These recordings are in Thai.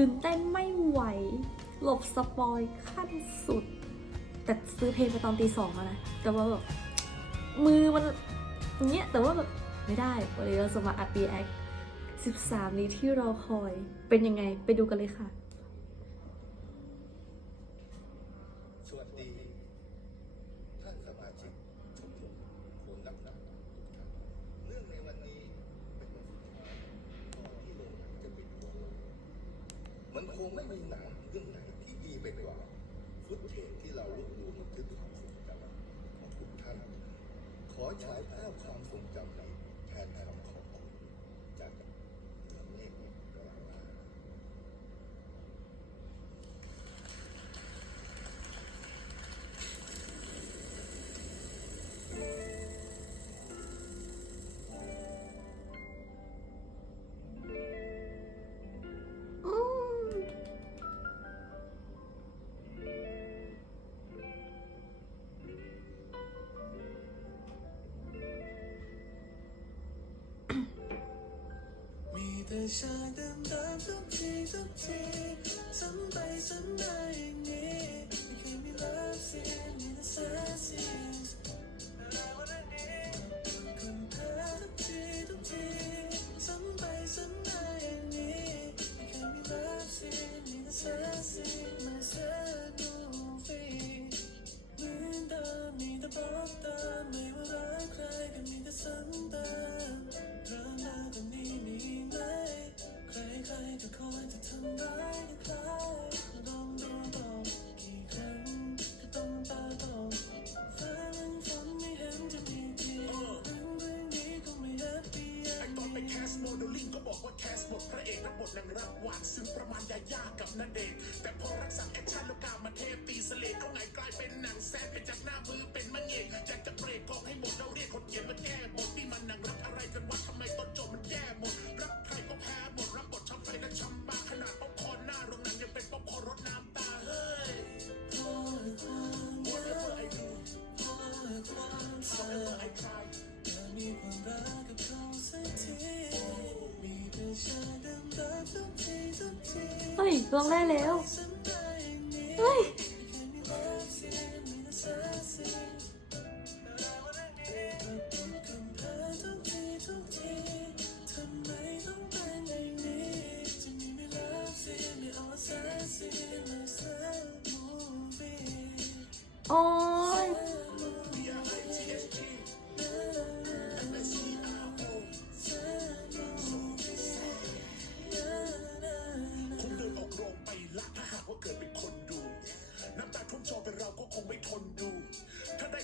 ตื่นเต้นไม่ไหว หลบสปอยขั้นสุด แต่ซื้อเพลงไปตอนตีสองนะ แต่ว่าแบบมือมันเนี้ย แต่ว่าแบบไม่ได้ วันนี้เราจะมาอัดรีแอค13 นี้ที่รอคอย เป็นยังไง ไปดูกันเลยค่ะ คงไม่มีหนังเรื่องไหนที่ดีไปกว่าฟุตเทจที่เรารวบรวมบันทึก แต่ชายเดิมเดิมทุกทีทุกทีซ้ำไปซ้ำมาอย่างนี้ You keep me love scene in the sad scenes The din the sa เฮ้ยลองได้แล้ว เฮ้ย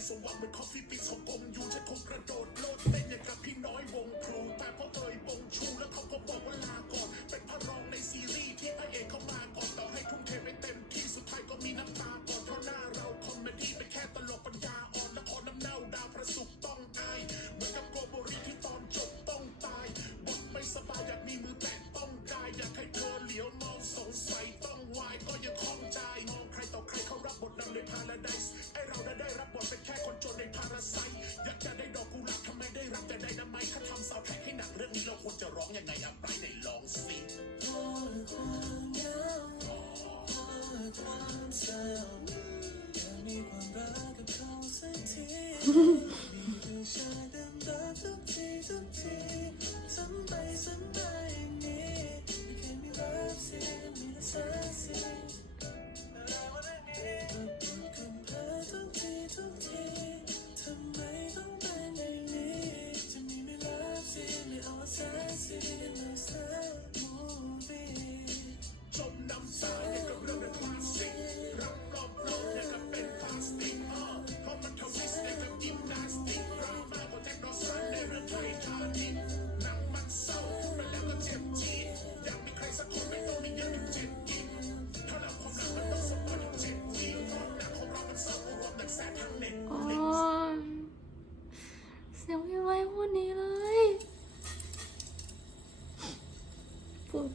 สว่างเหมือนคอสฟีปีสของกลมอยู่ใช้คงกระโดดโลดเต้นอย่างกับพี่น้อยวงครูแต่พอเคยบงชูแล้วเขาก็บอกว่าลาก่อนเป็นพระรองในซีรีส์ที่พระเอกเขามาก่อนต่อให้ทุ่มเทไม่เต็มที่สุดท้ายก็มีน้ำตา Yeah.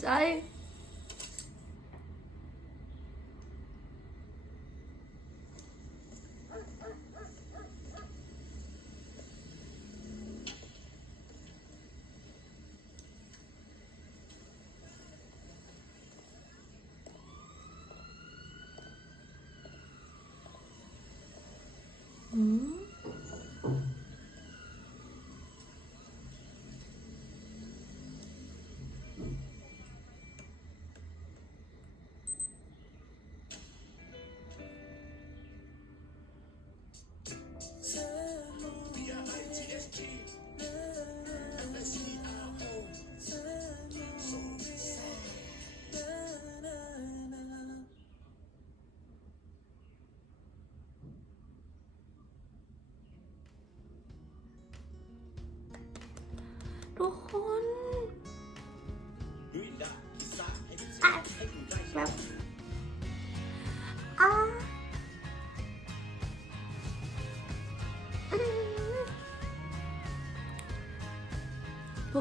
Bye.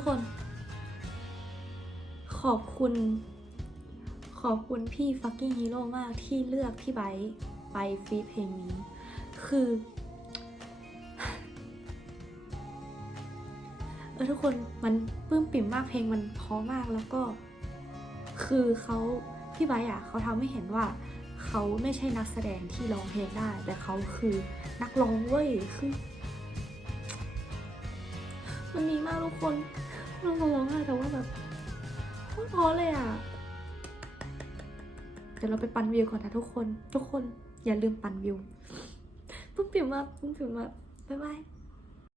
ทุกคน ขอบคุณ ขอบคุณพี่ fucking hero มากที่เลือกพี่ไบร์ไปฟีดเพลงนี้ คือ เออทุกคนมันปลื้มปิ่มมากเพลงมันเพราะมากแล้วก็ คือเขาพี่ไบร์อะเขาทำให้เห็นว่าเขาไม่ใช่นักแสดงที่ร้องเพลงได้ แต่เขาคือนักร้องเว้ยคือ มันดีมากทุกคนเราร้องไห้แต่ว่าแบบโคตรเพราะเลยอะ เดี๋ยวเราไปปั่นวิวก่อนนะทุกคน ทุกคนอย่าลืมปั่นวิวปลื้มปิ่มมากปลื้มปิ่มมาบ๊ายบาย